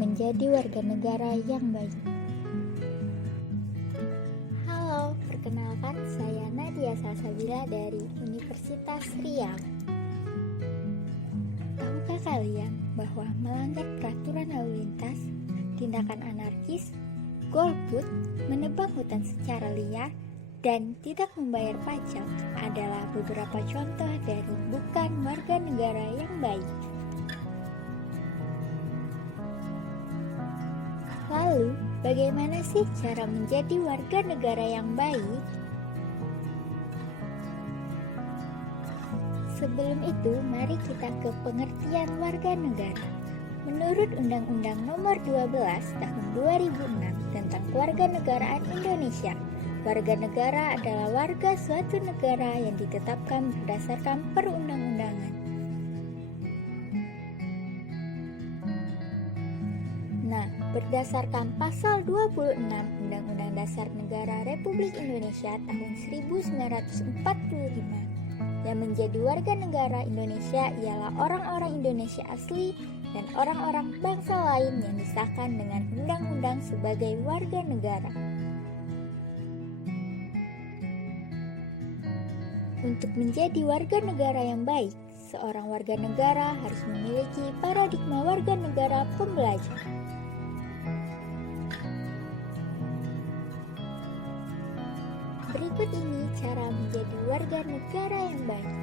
menjadi warga negara yang baik. Halo, perkenalkan saya Nadia Salsabila dari Universitas Riau. Tahukah kalian bahwa melanggar peraturan lalu lintas, tindakan anarkis, golput, menebang hutan secara liar, dan tidak membayar pajak adalah beberapa contoh dari bukan warga negara yang baik. Lalu, bagaimana sih cara menjadi warga negara yang baik? Sebelum itu, mari kita ke pengertian warga negara. Menurut Undang-Undang Nomor 12 Tahun 2006 tentang Kewarganegaraan Indonesia, warga negara adalah warga suatu negara yang ditetapkan berdasarkan perundang-undangan. Nah, berdasarkan pasal 26 Undang-Undang Dasar Negara Republik Indonesia tahun 1945, yang menjadi warga negara Indonesia ialah orang-orang Indonesia asli dan orang-orang bangsa lain yang disahkan dengan undang-undang sebagai warga negara. Untuk menjadi warga negara yang baik, seorang warga negara harus memiliki paradigma warga negara pembelajar. Berikut ini cara menjadi warga negara yang baik.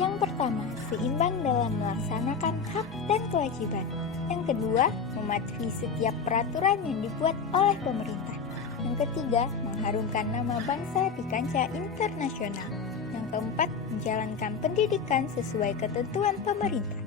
Yang pertama, seimbang dalam melaksanakan hak dan kewajiban. Yang kedua, mematuhi setiap peraturan yang dibuat oleh pemerintah. Yang ketiga, mengharumkan nama bangsa di kancah internasional. Yang keempat, menjalankan pendidikan sesuai ketentuan pemerintah.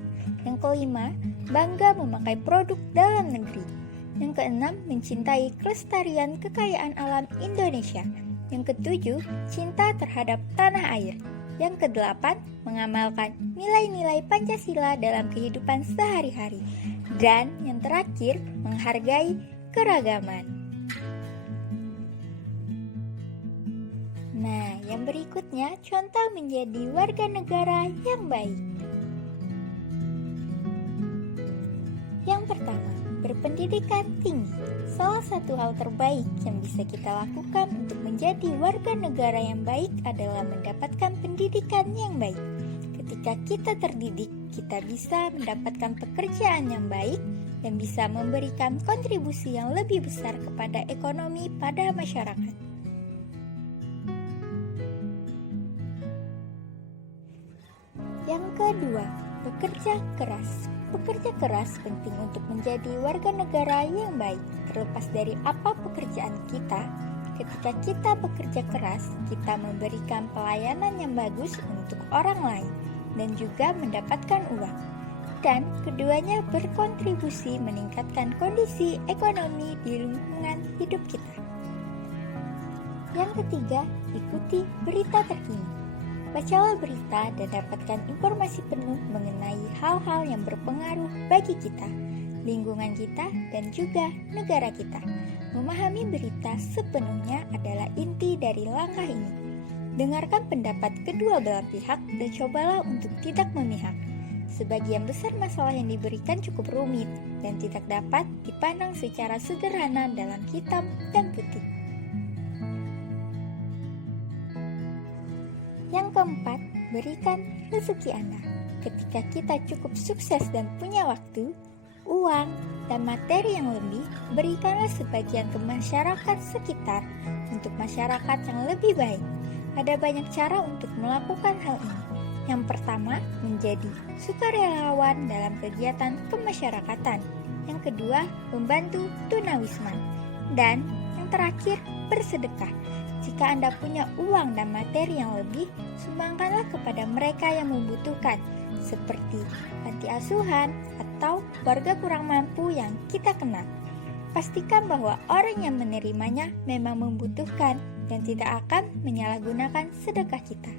Yang kelima, bangga memakai produk dalam negeri. Yang keenam, mencintai kelestarian kekayaan alam Indonesia. Yang ketujuh, cinta terhadap tanah air. Yang kedelapan, mengamalkan nilai-nilai Pancasila dalam kehidupan sehari-hari. Dan yang terakhir, menghargai keragaman. Nah, yang berikutnya contoh menjadi warga negara yang baik. Yang pertama, berpendidikan tinggi. Salah satu hal terbaik yang bisa kita lakukan untuk menjadi warga negara yang baik adalah mendapatkan pendidikan yang baik. Ketika kita terdidik, kita bisa mendapatkan pekerjaan yang baik dan bisa memberikan kontribusi yang lebih besar kepada ekonomi pada masyarakat. Yang kedua, bekerja keras. Bekerja keras penting untuk menjadi warga negara yang baik. Terlepas dari apa pekerjaan kita, ketika kita bekerja keras, kita memberikan pelayanan yang bagus untuk orang lain dan juga mendapatkan uang. Dan keduanya berkontribusi meningkatkan kondisi ekonomi di lingkungan hidup kita. Yang ketiga, ikuti berita terkini. Bacalah berita dan dapatkan informasi penuh mengenai hal-hal yang berpengaruh bagi kita, lingkungan kita, dan juga negara kita. Memahami berita sepenuhnya adalah inti dari langkah ini. Dengarkan pendapat kedua belah pihak dan cobalah untuk tidak memihak. Sebagian besar masalah yang diberikan cukup rumit dan tidak dapat dipandang secara sederhana dalam hitam dan putih. Yang keempat, berikan rezeki Anda. Ketika kita cukup sukses dan punya waktu, uang, dan materi yang lebih, berikanlah sebagian ke masyarakat sekitar untuk masyarakat yang lebih baik. Ada banyak cara untuk melakukan hal ini. Yang pertama, menjadi sukarelawan dalam kegiatan kemasyarakatan. Yang kedua, membantu tunawisma. Dan yang terakhir, bersedekah. Jika Anda punya uang dan materi yang lebih, sumbangkanlah kepada mereka yang membutuhkan, seperti panti asuhan atau warga kurang mampu yang kita kenal. Pastikan bahwa orang yang menerimanya memang membutuhkan dan tidak akan menyalahgunakan sedekah kita.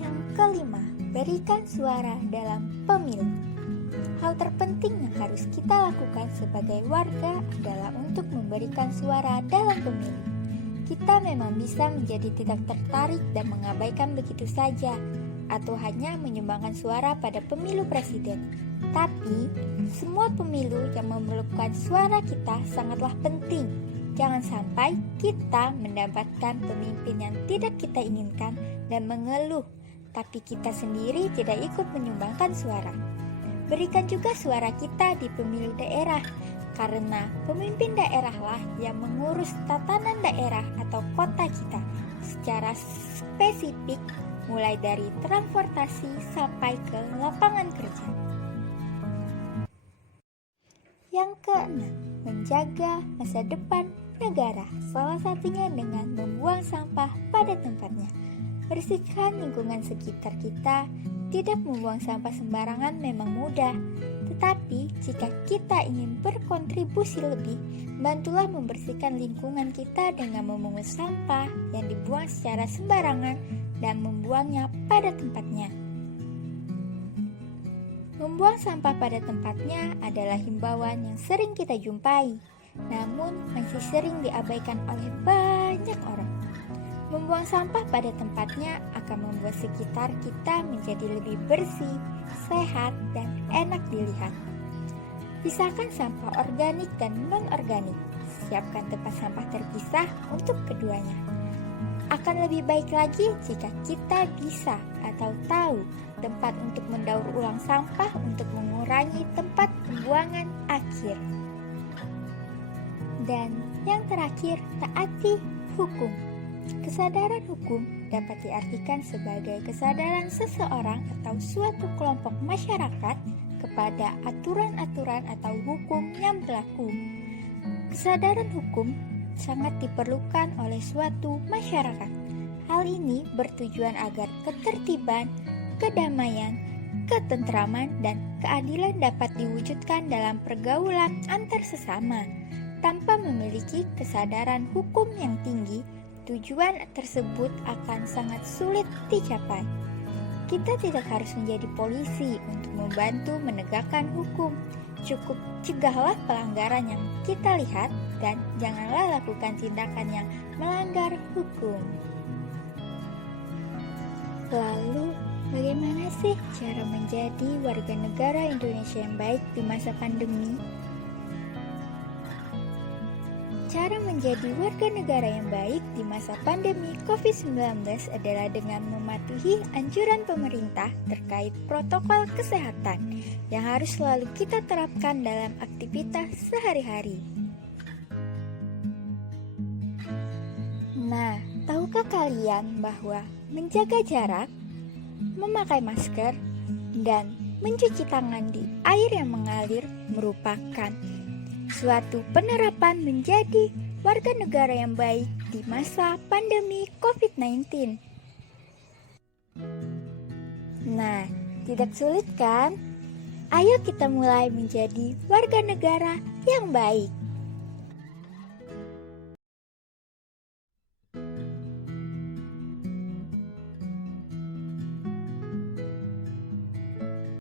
Yang kelima, berikan suara dalam pemilu. Hal terpenting yang harus kita lakukan sebagai warga adalah untuk memberikan suara dalam pemilu. Kita memang bisa menjadi tidak tertarik dan mengabaikan begitu saja, atau hanya menyumbangkan suara pada pemilu presiden. Tapi, semua pemilu yang memerlukan suara kita sangatlah penting. Jangan sampai kita mendapatkan pemimpin yang tidak kita inginkan dan mengeluh, tapi kita sendiri tidak ikut menyumbangkan suara. Berikan juga suara kita di pemilu daerah, karena pemimpin daerahlah yang mengurus tatanan daerah atau kota kita secara spesifik, mulai dari transportasi sampai ke lapangan kerja. Yang keenam, menjaga masa depan negara, salah satunya dengan membuang sampah pada tempatnya. Bersihkan lingkungan sekitar kita. Tidak membuang sampah sembarangan memang mudah, tetapi jika kita ingin berkontribusi lebih, bantulah membersihkan lingkungan kita dengan memungut sampah yang dibuang secara sembarangan dan membuangnya pada tempatnya. Membuang sampah pada tempatnya adalah himbauan yang sering kita jumpai, namun masih sering diabaikan oleh banyak orang. Membuang sampah pada tempatnya akan membuat sekitar kita menjadi lebih bersih, sehat, dan enak dilihat. Pisahkan sampah organik dan non-organik. Siapkan tempat sampah terpisah untuk keduanya. Akan lebih baik lagi jika kita bisa atau tahu tempat untuk mendaur ulang sampah untuk mengurangi tempat pembuangan akhir. Dan yang terakhir, taati hukum. Kesadaran hukum dapat diartikan sebagai kesadaran seseorang atau suatu kelompok masyarakat kepada aturan-aturan atau hukum yang berlaku. Kesadaran hukum sangat diperlukan oleh suatu masyarakat. Hal ini bertujuan agar ketertiban, kedamaian, ketentraman, dan keadilan dapat diwujudkan dalam pergaulan antar sesama. Tanpa memiliki kesadaran hukum yang tinggi, tujuan tersebut akan sangat sulit dicapai. Kita tidak harus menjadi polisi untuk membantu menegakkan hukum. Cukup cegahlah pelanggaran yang kita lihat dan janganlah lakukan tindakan yang melanggar hukum. Lalu, bagaimana sih cara menjadi warga negara Indonesia yang baik di masa pandemi? Cara menjadi warga negara yang baik di masa pandemi COVID-19 adalah dengan mematuhi anjuran pemerintah terkait protokol kesehatan yang harus selalu kita terapkan dalam aktivitas sehari-hari. Nah, tahukah kalian bahwa menjaga jarak, memakai masker, dan mencuci tangan di air yang mengalir merupakan suatu penerapan menjadi warga negara yang baik di masa pandemi COVID-19. Nah, tidak sulit kan? Ayo kita mulai menjadi warga negara yang baik.